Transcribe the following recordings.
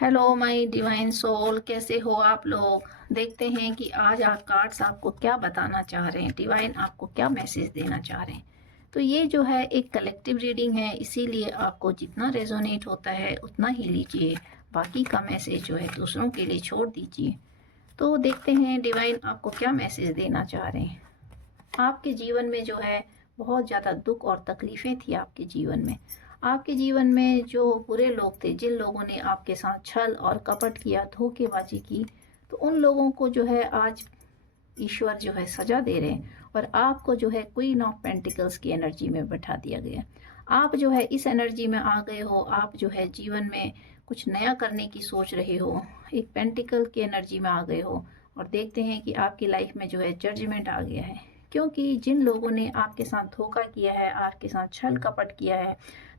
Hello my divine soul, कैसे हो आप लोग। देखते हैं कि आज आप कार्ड्स आपको क्या बताना चाह रहे हैं, डिवाइन आपको क्या मैसेज देना चाह रहे हैं। तो ये जो है एक कलेक्टिव रीडिंग है, इसीलिए आपको जितना रेजोनेट होता है उतना ही लीजिए, बाकी का मैसेज जो है दूसरों के लिए छोड़ दीजिए। तो देखते हैं डिवाइन आपको क्या मैसेज देना चाह रहे हैं। आपके जीवन में जो है बहुत ज़्यादा दुख और तकलीफ़ें थी आपके जीवन में। आपके जीवन में जो बुरे लोग थे, जिन लोगों ने आपके साथ छल और कपट किया, धोखेबाजी की, तो उन लोगों को जो है आज ईश्वर जो है सजा दे रहे हैं और आपको जो है क्वीन ऑफ पेंटिकल्स की एनर्जी में बैठा दिया गया। आप जो है इस एनर्जी में आ गए हो, आप जो है जीवन में कुछ नया करने की सोच रहे हो, एक पेंटिकल की एनर्जी में आ गए हो। और देखते हैं कि आपकी लाइफ में जो है जजमेंट आ गया है, क्योंकि जिन लोगों ने आपके साथ धोखा किया है, आपके साथ छल कपट किया है,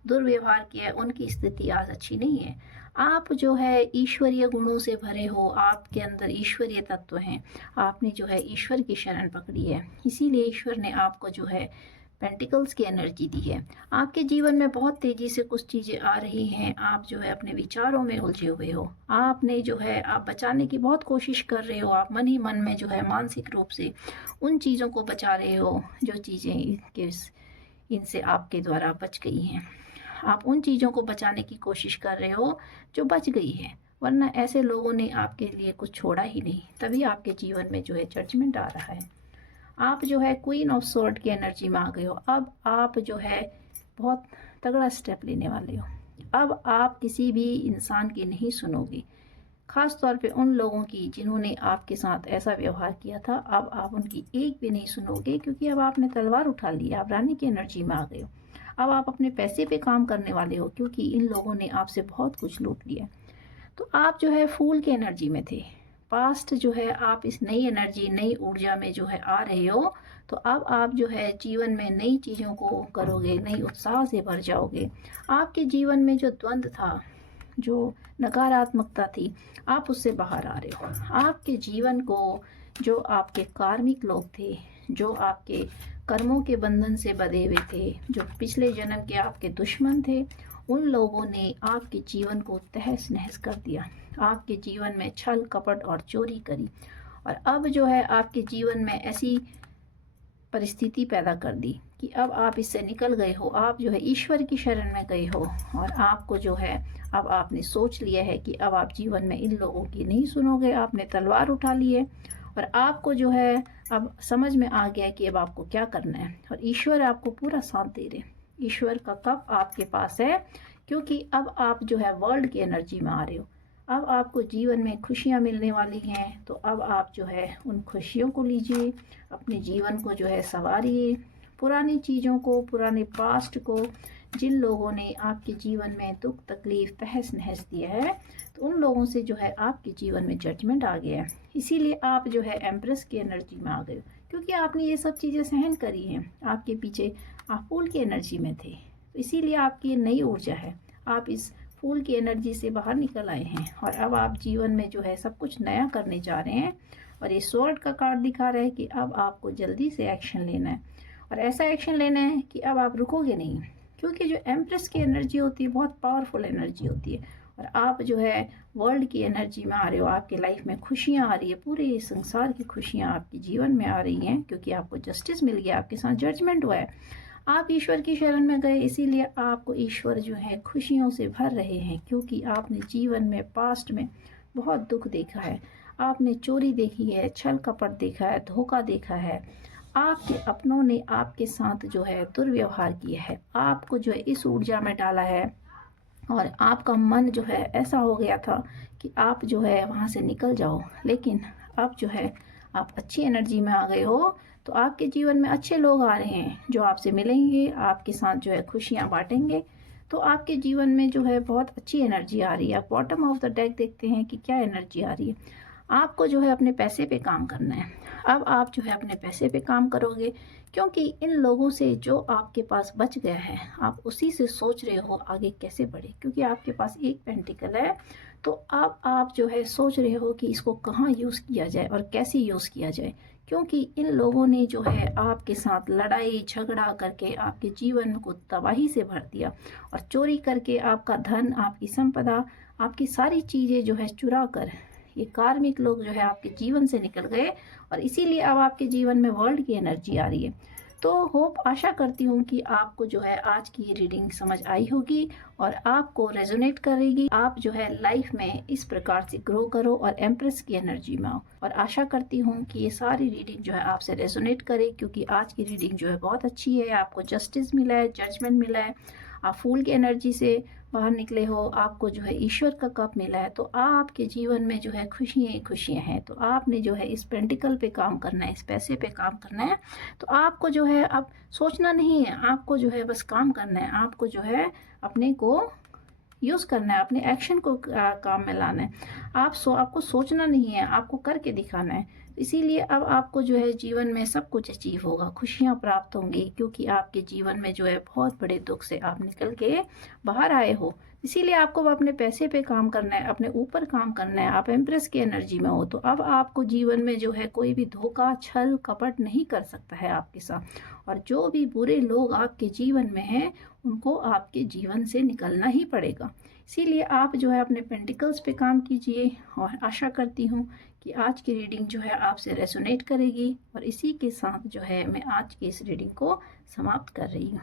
दुर्व्यवहार किया है, उनकी स्थिति आज अच्छी नहीं है। आप जो है ईश्वरीय गुणों से भरे हो, आपके अंदर ईश्वरीय तत्व हैं। आपने जो है ईश्वर की शरण पकड़ी है, इसीलिए ईश्वर ने आपको जो है पेंटिकल्स की एनर्जी दी है। आपके जीवन में बहुत तेज़ी से कुछ चीज़ें आ रही हैं, आप जो है अपने विचारों में उलझे हुए हो। आपने जो है आप बचाने की बहुत कोशिश कर रहे हो, आप मन ही मन में जो है मानसिक रूप से उन चीज़ों को बचा रहे हो जो चीज़ें इनसे आपके द्वारा बच गई हैं। आप उन चीज़ों को बचाने की कोशिश कर रहे हो जो बच गई है, वरना ऐसे लोगों ने आपके लिए कुछ छोड़ा ही नहीं, तभी आपके जीवन में जो है जजमेंट आ रहा है। आप जो है क्वीन ऑफ स्वॉर्ड की एनर्जी में आ गए हो। अब आप जो है बहुत तगड़ा स्टेप लेने वाले हो। अब आप किसी भी इंसान की नहीं सुनोगे, खास तौर पे उन लोगों की जिन्होंने आपके साथ ऐसा व्यवहार किया था। अब आप उनकी एक भी नहीं सुनोगे, क्योंकि अब आपने तलवार उठा ली, आप रानी की एनर्जी में आ गए हो। अब आप अपने पैसे पे काम करने वाले हो, क्योंकि इन लोगों ने आपसे बहुत कुछ लूट लिया। तो आप जो है फूल की एनर्जी में थे। पास्ट जो है आप इस नई एनर्जी, नई ऊर्जा में जो है आ रहे हो। तो अब आप जो है जीवन में नई चीज़ों को करोगे, नई उत्साह से भर जाओगे। आपके जीवन में जो द्वंद्व था, जो नकारात्मकता थी, आप उससे बाहर आ रहे हो। आपके जीवन को जो आपके कार्मिक लोग थे, जो आपके कर्मों के बंधन से बंधे हुए थे, जो पिछले जन्म के आपके दुश्मन थे, उन लोगों ने आपके जीवन को तहस नहस कर दिया। आपके जीवन में छल कपट और चोरी करी, और अब जो है आपके जीवन में ऐसी परिस्थिति पैदा कर दी कि अब आप इससे निकल गए हो। आप जो है ईश्वर की शरण में गए हो, और आपको जो है अब आपने सोच लिया है कि अब आप जीवन में इन लोगों की नहीं सुनोगे। आपने तलवार उठा ली है, और आपको जो है अब समझ में आ गया कि अब आपको क्या करना है, और ईश्वर आपको पूरा साथ दे रहे हैं। ईश्वर का कप आपके पास है, क्योंकि अब आप जो है वर्ल्ड की एनर्जी में आ रहे हो। अब आपको जीवन में खुशियाँ मिलने वाली हैं, तो अब आप जो है उन खुशियों को लीजिए, अपने जीवन को जो है संवारिए। पुरानी चीज़ों को, पुराने पास्ट को, जिन लोगों ने आपके जीवन में दुख तकलीफ तहस नहस दिया है, तो उन लोगों से जो है आपके जीवन में जजमेंट आ गया है। इसीलिए आप जो है एम्प्रेस की एनर्जी में आ गए हो, क्योंकि आपने ये सब चीज़ें सहन करी हैं। आपके पीछे आप फूल की एनर्जी में थे, तो इसीलिए आपकी ये नई ऊर्जा है। आप इस फूल की एनर्जी से बाहर निकल आए हैं, और अब आप जीवन में जो है सब कुछ नया करने जा रहे हैं। और ये स्वॉर्ड का कार्ड दिखा रहा है कि अब आपको जल्दी से एक्शन लेना है, और ऐसा एक्शन लेना है कि अब आप रुकोगे नहीं, क्योंकि जो एम्प्रेस की एनर्जी होती है बहुत पावरफुल एनर्जी होती है। और आप जो है वर्ल्ड की एनर्जी में आ रहे हो। आपके लाइफ में खुशियाँ आ रही है, पूरे संसार की खुशियाँ आपके जीवन में आ रही हैं, क्योंकि आपको जस्टिस मिल गया, आपके साथ जजमेंट हुआ है। आप ईश्वर की शरण में गए, इसीलिए आपको ईश्वर जो है खुशियों से भर रहे हैं, क्योंकि आपने जीवन में पास्ट में बहुत दुख देखा है। आपने चोरी देखी है, छल कपट देखा है, धोखा देखा है। आपके अपनों ने आपके साथ जो है दुर्व्यवहार किया है, आपको जो है इस ऊर्जा में डाला है, और आपका मन जो है ऐसा हो गया था कि आप जो है वहाँ से निकल जाओ। लेकिन अब जो है आप अच्छी एनर्जी में आ गए हो, तो आपके जीवन में अच्छे लोग आ रहे हैं जो आपसे मिलेंगे, आपके साथ जो है खुशियाँ बांटेंगे। तो आपके जीवन में जो है बहुत अच्छी एनर्जी आ रही है। आप बॉटम ऑफ द डेक देखते हैं कि क्या एनर्जी आ रही है। आपको जो है अपने पैसे पे काम करना है। अब आप जो है अपने पैसे पे काम करोगे, क्योंकि इन लोगों से जो आपके पास बच गया है, आप उसी से सोच रहे हो आगे कैसे बढ़े, क्योंकि आपके पास एक पेंटिकल है। तो अब आप जो है सोच रहे हो कि इसको कहाँ यूज़ किया जाए और कैसे यूज़ किया जाए, क्योंकि इन लोगों ने जो है आपके साथ लड़ाई झगड़ा करके आपके जीवन को तबाही से भर दिया और चोरी करके आपका धन, आपकी संपदा, आपकी सारी चीज़ें जो है चुरा कर ये कार्मिक लोग जो है आपके जीवन से निकल गए, और इसीलिए अब आपके जीवन में वर्ल्ड की एनर्जी आ रही है। तो होप, आशा करती हूँ कि आपको जो है आज की ये रीडिंग समझ आई होगी और आपको रेजोनेट करेगी। आप जो है लाइफ में इस प्रकार से ग्रो करो और एम्प्रेस की एनर्जी में आओ। और आशा करती हूँ कि ये सारी रीडिंग जो है आपसे रेजोनेट करे, क्योंकि आज की रीडिंग जो है बहुत अच्छी है। आपको जस्टिस मिला है, जजमेंट मिला है, आप फूल की एनर्जी से बाहर निकले हो, आपको जो है ईश्वर का कप मिला है। तो आपके जीवन में जो है खुशियाँ ही खुशियाँ हैं। तो आपने जो है इस पेंटिकल पे काम करना है, इस पैसे पे काम करना है। तो आपको जो है अब सोचना नहीं है, आपको जो है बस काम करना है। आपको जो है अपने को यूज़ करना है, अपने एक्शन को काम में लाना है। आपको सोचना नहीं है, आपको करके दिखाना है। इसीलिए अब आपको जो है जीवन में सब कुछ अचीव होगा, खुशियाँ प्राप्त होंगी, क्योंकि आपके जीवन में जो है बहुत बड़े दुख से आप निकल के बाहर आए हो। इसीलिए आपको अपने पैसे पे काम करना है, अपने ऊपर काम करना है। आप एम्प्रेस की एनर्जी में हो, तो अब आपको जीवन में जो है कोई भी धोखा, छल, कपट नहीं कर सकता है आपके साथ। और जो भी बुरे लोग आपके जीवन में हैं, उनको आपके जीवन से निकलना ही पड़ेगा। इसीलिए आप जो है अपने पेंटिकल्स पे काम कीजिए, और आशा करती हूँ कि आज की रीडिंग जो है आपसे रेजोनेट करेगी। और इसी के साथ जो है मैं आज की इस रीडिंग को समाप्त कर रही हूँ।